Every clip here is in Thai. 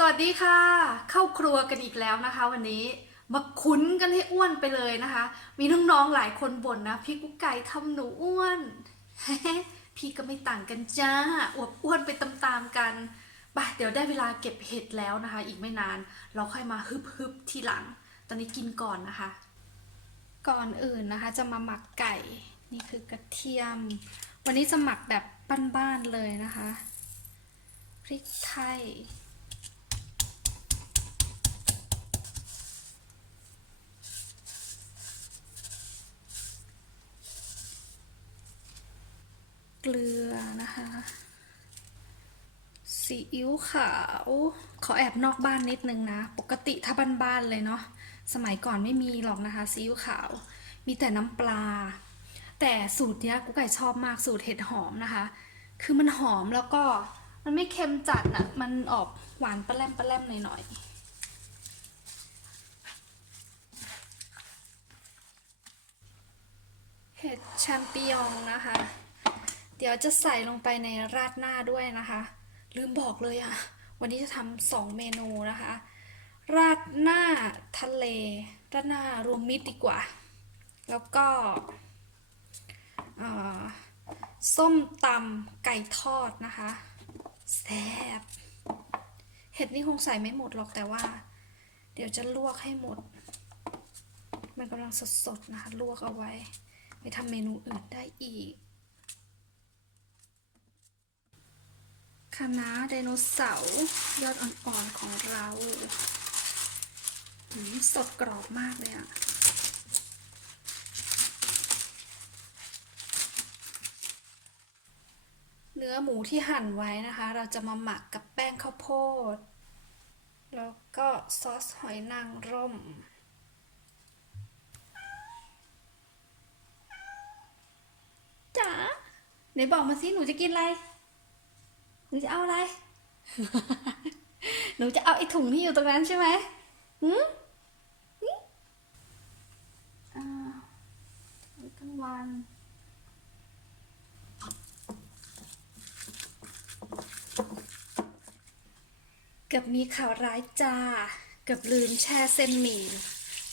สวัสดีค่ะ เข้าครัวกันอีกแล้วนะคะ วันนี้มาคุ้นกันให้อ้วนไปเลยนะคะ มีน้องๆหลายคนบ่นนะพี่กุ๊กไก่ทำหนูอ้วนพี่ก็ไม่ต่างกันจ้าอวบอ้วนไปตามๆกันไปเดี๋ยวได้เวลาเก็บเห็ดแล้วนะคะ อีกไม่นาน เราค่อยมาฮึบๆทีหลัง ตอนนี้กินก่อนนะคะ ก่อนอื่นนะคะ จะมาหมักไก่นี่คือกระเทียม วันนี้จะหมักแบบบ้านๆเลยนะคะพริกไทย เกลือนะคะ ซีอิ๊วขาว ขอแอบนอกบ้านนิดนึงนะ ปกติถ้าบ้านๆเลยเนาะ สมัยก่อนไม่มีหรอกนะคะ ซีอิ๊วขาว มีแต่น้ำปลา แต่สูตรเนี้ยกูไก่ชอบมากสูตรเห็ดหอมนะคะ คือมันหอมแล้วก็มันไม่เค็มจัดอะมันออกหวานปลาแรมปลาแรมหน่อยๆเห็ดแชมปิญองนะคะ เดี๋ยวจะใส่ลงไปในราดหน้าด้วยนะคะ ลืมบอกเลยอะวันนี้จะทำสองเมนูนะคะ ราดหน้าทะเล ราดหน้ารวมมิตรดีกว่า แล้วก็ส้มตำไก่ทอดนะคะแซ่บเห็ดนี่คงใส่ไม่หมดหรอกแต่ว่า เดี๋ยวจะลวกให้หมด มันกำลังสดๆนะคะ ลวกเอาไว้ ไปทำเมนูอื่นได้อีก คณะไดโนเสาร์ยอดอ่อนๆของเราสดกรอบมากเลยอะเนื้อหมูที่หั่นไว้นะคะ เราจะมาหมักกับแป้งข้าวโพด แล้วก็ซอสหอยนางรมจ๋าไหนบอกมาสิหนูจะกินอะไร หนูจะเอาอะไร หนูจะเอาไอ้ถุงที่อยู่ตรงนั้นใช่ไหมหืมอ่ามื้อกลางวันเกับมีข่าวร้ายจ้า เกับลืมแช่เส้นหมี่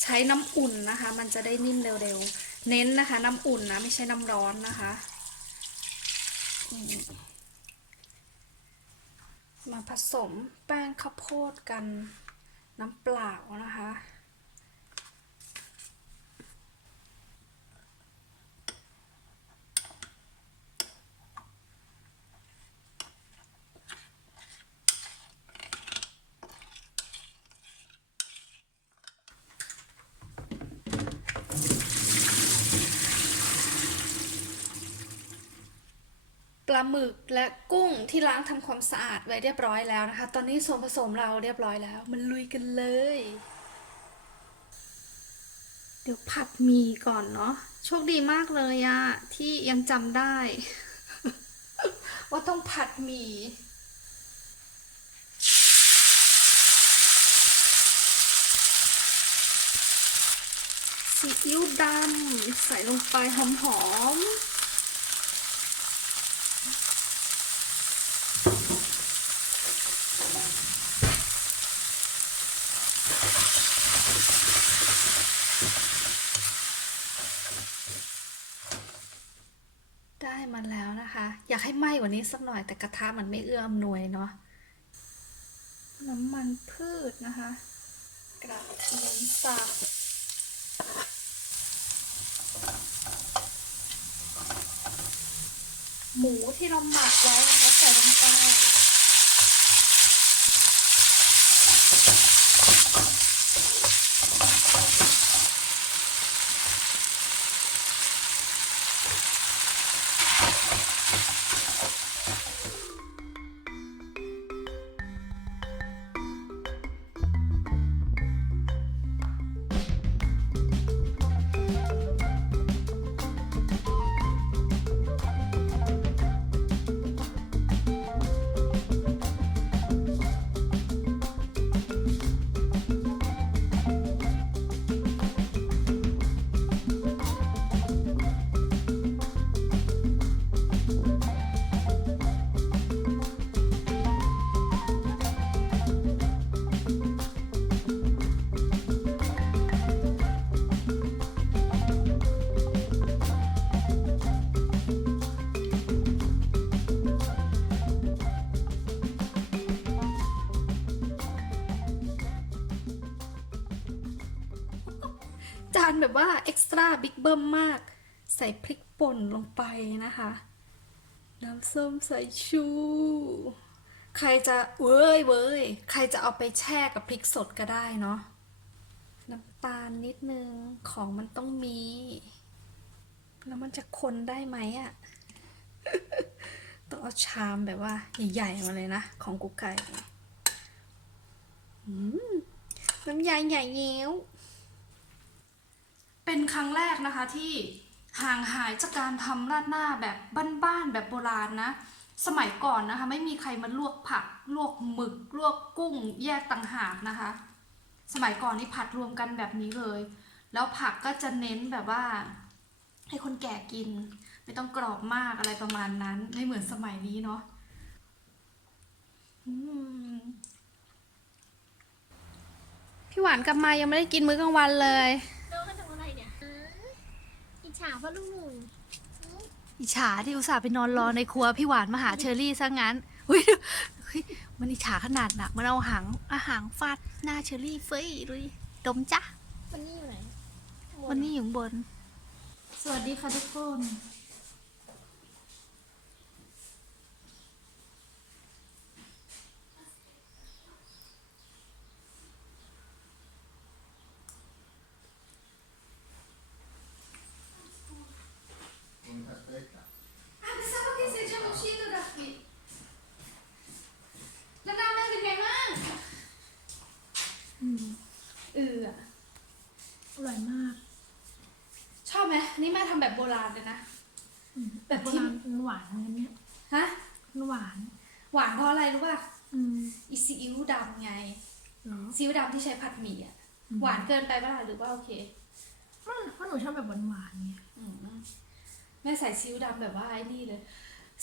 ใช้น้ำอุ่นนะคะ มันจะได้นิ่มเร็วๆ เน้นนะคะ น้ำอุ่นนะ ไม่ใช่น้ำร้อนนะคะ มาผสมแป้งข้าวโพดกันน้ำเปล่านะคะ ลาหมึกและกุ้งที่ล้างทำความสะอาดไว้เรียบร้อยแล้วนะคะ ตอนนี้ส่วนผสมเราเรียบร้อยแล้ว มันลุยกันเลย เดี๋ยวผัดหมี่ก่อนเนาะโชคดีมากเลยอะที่ยังจำได้ ว่าต้องผัดหมี่ซีอิ๊วดำใส่ลงไปหอมๆ ได้มาแล้วนะคะ อยากให้ไหม้กว่านี้สักหน่อยแต่กระทะมันไม่เอื้ออำนวยเนาะน้ำมันพืชนะคะ กระเทียมสับหมูที่เราหมักไว้นะคะใส่ลงไป จานแบบว่าเอ็กซ์ตร้าบิ๊กเบิ้มมาก ใส่พริกป่นลงไปนะคะ น้ำส้มสายชู ใครจะเว้ยเว้ยใครจะเอาไปแช่กับพริกสดก็ได้เนาะน้ำตาลนิดนึงของมันต้องมี แล้วมันจะคนได้ไหมอะต้องเอาชามแบบว่าใหญ่ๆมาเลยนะ ของกุ๊กไก่อืมน้ำยาใหญ่เยิ้ว เป็นครั้งแรกนะคะที่ห่างหายจากการทำราดหน้าแบบบ้านๆแบบโบราณนะ สมัยก่อนนะคะ ไม่มีใครมาลวกผัก ลวกหมึก ลวกกุ้ง แยกต่างหากนะคะ สมัยก่อนนี่ผัดรวมกันแบบนี้เลย แล้วผักก็จะเน้นแบบว่า ให้คนแก่กิน ไม่ต้องกรอบมากอะไรประมาณนั้น ไม่เหมือนสมัยนี้เนาะพี่หวานกลับมายังไม่ได้กินมื้อกลางวันเลย น้องเขาทำอะไรเนี่ยฮะ อิจฉาพ่อลุงหนุ่มอิจฉาที่อุตส่าห์ไปนอนรอในครัวพี่หวานมาหาเชอรี่ซะงั้นเฮ้ยเฮ้ยมันอิจฉาขนาดหนักมันเอาหางอาหางฟาดหน้าเชอรี่เฟ้ยเลยดมจ้ะวันนี้อยู่ไหนข้างบวันนี้อยู่ข้างบน สวัสดีค่ะทุกคน Ah, pensavo che sei già uscito da qui. แล้วน้ำมันเป็นไงบ้างเอออะ อร่อยมาก ชอบไหม นี่แม่ทำแบบโบราณเลยนะแบบโบที่ราณมันหวานเหมือนกันเนี่ยฮะ มันหวาน หวานเพราะอะไรรู้ป่ะอืมอีซีอิ๊วดำไงเหรอซีอิ๊วดำที่ใช้ผัดหมี่อะหวานเกินไปป่ะล่ะหรือว่าโอเคเพราะเพราะหนูชอบแบบหวานๆไงอืมแม่ใส่ซีอิ๊วดำแบบว่าไอ้นี่เลย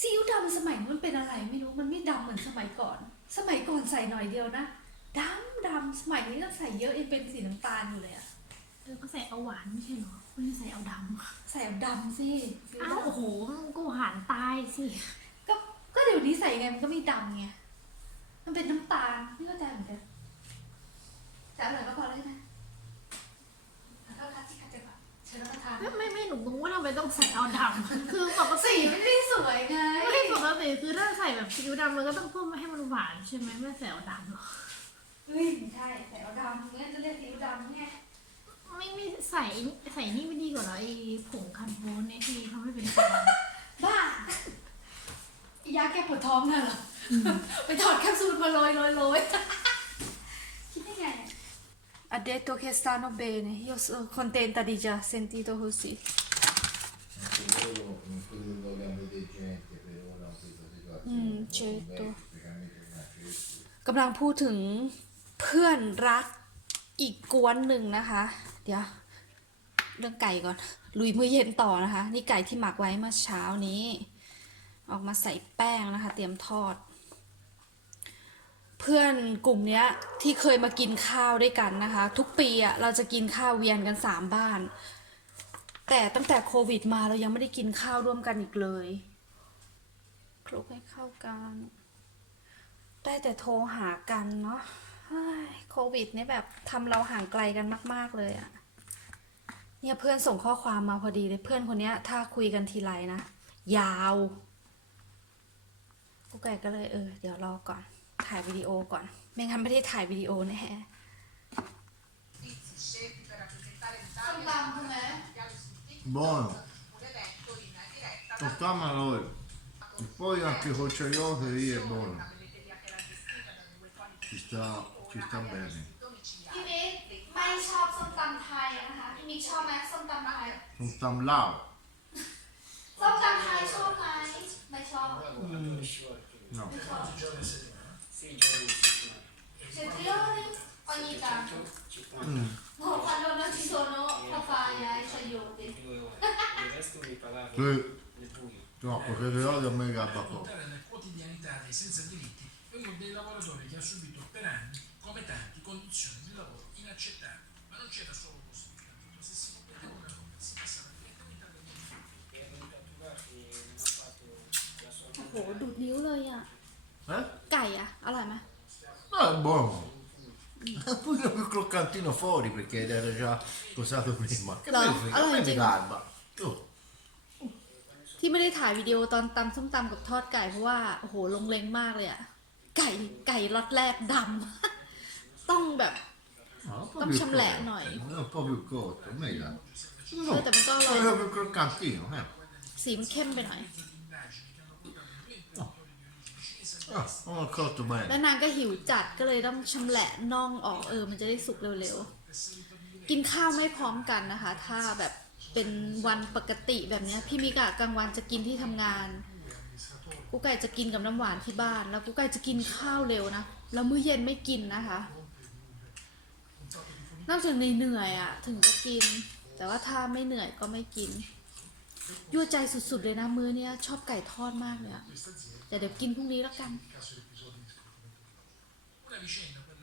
ซีอิ๊วดำสมัยนี้มันเป็นอะไรไม่รู้มันไม่ดำเหมือนสมัยก่อน สมัยก่อนใส่หน่อยเดียวนะดำดำสมัยนี้ต้องใส่เยอะยังเป็นสีน้ำตาลอยู่เลยอะเออก็ใส่เอาหวานไม่ใช่เหรอ ไม่ได้ใส่เอาดำใส่เอาดำสิซีอิ๊วอ้าวดำโอ้โหมันกูหานตายสิก็ก็เดี๋ยวนี้ใส่ไงมันก็ไม่ดำไงมันเป็นน้ำตาลไม่เข้าใจเหมือนกันแต่อร่อยก็พอแล้วใช่ไหมแล้วก็คัดที่คัดจะแบบเชิญรับประทานไม่ไม่ไม่หนูงงว่าทำไมต้องใส่เอาดำ คือปกสีติไม่ได้สวยไงไม่ปกติคือถ้าใส่แบบซีอิ๊วดำมันก็ต้องเพิ่มให้มันหวานใช่ไหมไม่ใส่เอาดำหรอ เฮ้ยไม่ใช่แต่เอาดำงั้นจะเรียกสีดำไง ไม่ไม่ใส่ใส่นี่ไม่ดีกว่าเหรอไอ้ผงคันโทนเนี่ยที่ทำให้เป็นฟองบ้าอียาแก้ปวดท้องน่ะเหรออไปถอดแคปซูลมาโรยโรยโรยคิดได้ไง Ha detto che stanno bene, io sono contenta di già sentito così. Anche loro non credo che avete gente per ora in questa situazione. Mm, sono certo. vecchi, specialmente in Francesco. กำลังพูดถึงเพื่อนรัก อีกกวนหนึ่งนะคะ เดี๋ยว เรื่องไก่ก่อน ลุยมื้อเย็นต่อนะคะ นี่ไก่ที่หมักไว้เมื่อเช้านี้ ออกมาใส่แป้งนะคะ เตรียมทอด เพื่อนกลุ่มเนี้ยที่เคยมากินข้าวด้วยกันนะคะ ทุกปีอะเราจะกินข้าวเวียนกันสามบ้าน แต่ตั้งแต่โควิดมาเรายังไม่ได้กินข้าวร่วมกันอีกเลยคลุกให้เข้ากัน ได้แต่โทรหากันเนาะ โควิดนี่แบบทำเราห่างไกลกันมาก ๆ เลยอะเนี่ยเพื่อนส่งข้อความมาพอดีเลยเพื่อนคนนี้ถ้าคุยกันทีไรนะ ยาวกูไก่ก็เลยเออเดี๋ยวรอก่อน ถ่ายวิดีโอก่อน ไม่งั้นไม่ได้ถ่ายวิดีโอแน่ส้มตำใช่ไหม Buono. Toccama a noi. E poi anche col ceiote lì è buono. Ci sta, ci sta bene. พี่มิกไม่ชอบส้มตำไทยนะคะพี่มิกชอบไหมส้มตำไทย Non sta lao. ส้มตำไทยชอบไหมไม่ชอบ No. Cetrioli ogni tanto. Mm. No, quando non ci sono papaya e chayote. Il resto mi parlavi Sì. nel buio. No, perché le olio a me gabba poco. raccontare la quotidianità dei senza diritti vengono dei lavoratori che ha subito per anni, come tanti, condizioni di lavoro inaccettabili. Ma non c'era solo questo sfruttamento, se si completava una cosa si passava direttamente alle modifiche. E venuto a trovarti non ha fatto la sua โอ้โหดูดนิ้วเลยอะ Eh? ไก่อะ อร่อยไหม No, è buono. Poi più croccantino fuori perché era già cosato prima. Che No, me ne frega, allora a me mi dico- garba. Oh. ที่ไม่ได้ถ่ายวิดีโอตอนตำส้มตำกับทอดไก่เพราะว่า โอ้โห ลงเลงมากเลยอะ ไก่ไก่ล็อตแรกดำ ต้องแบบ No, un po' Tam più ciamlè, cotto, noi. Un po' più cotto, a me garba. เออแต่มันก็อร่อย Era più croccantino, eh. สีมันเข้มไปหน่อย Ah, non ho cotto แล้ว bene. นางก็หิวจัดก็เลยต้องชำแหละน่องออกเออ มันจะได้สุกเร็วๆ กินข้าวไม่พร้อมกันนะคะ ถ้าแบบเป็นวันปกติแบบเนี้ยพี่มิกอะกลางวันจะกินที่ทำงาน กูไก่จะกินกับน้ำหวานที่บ้าน แล้วกูไก่จะกินข้าวเร็วนะแล้วมื้อเย็นไม่กินนะคะ นอกจากเหนื่อยอะถึงจะกิน แต่ว่าถ้าไม่เหนื่อยก็ไม่กินยั่วใจสุดๆเลยนะมื้อเนี้ยชอบไก่ทอดมากเลยอะแต่เดี๋ยวกินพรุ่งนี้แล้วกัน Una vicenda quella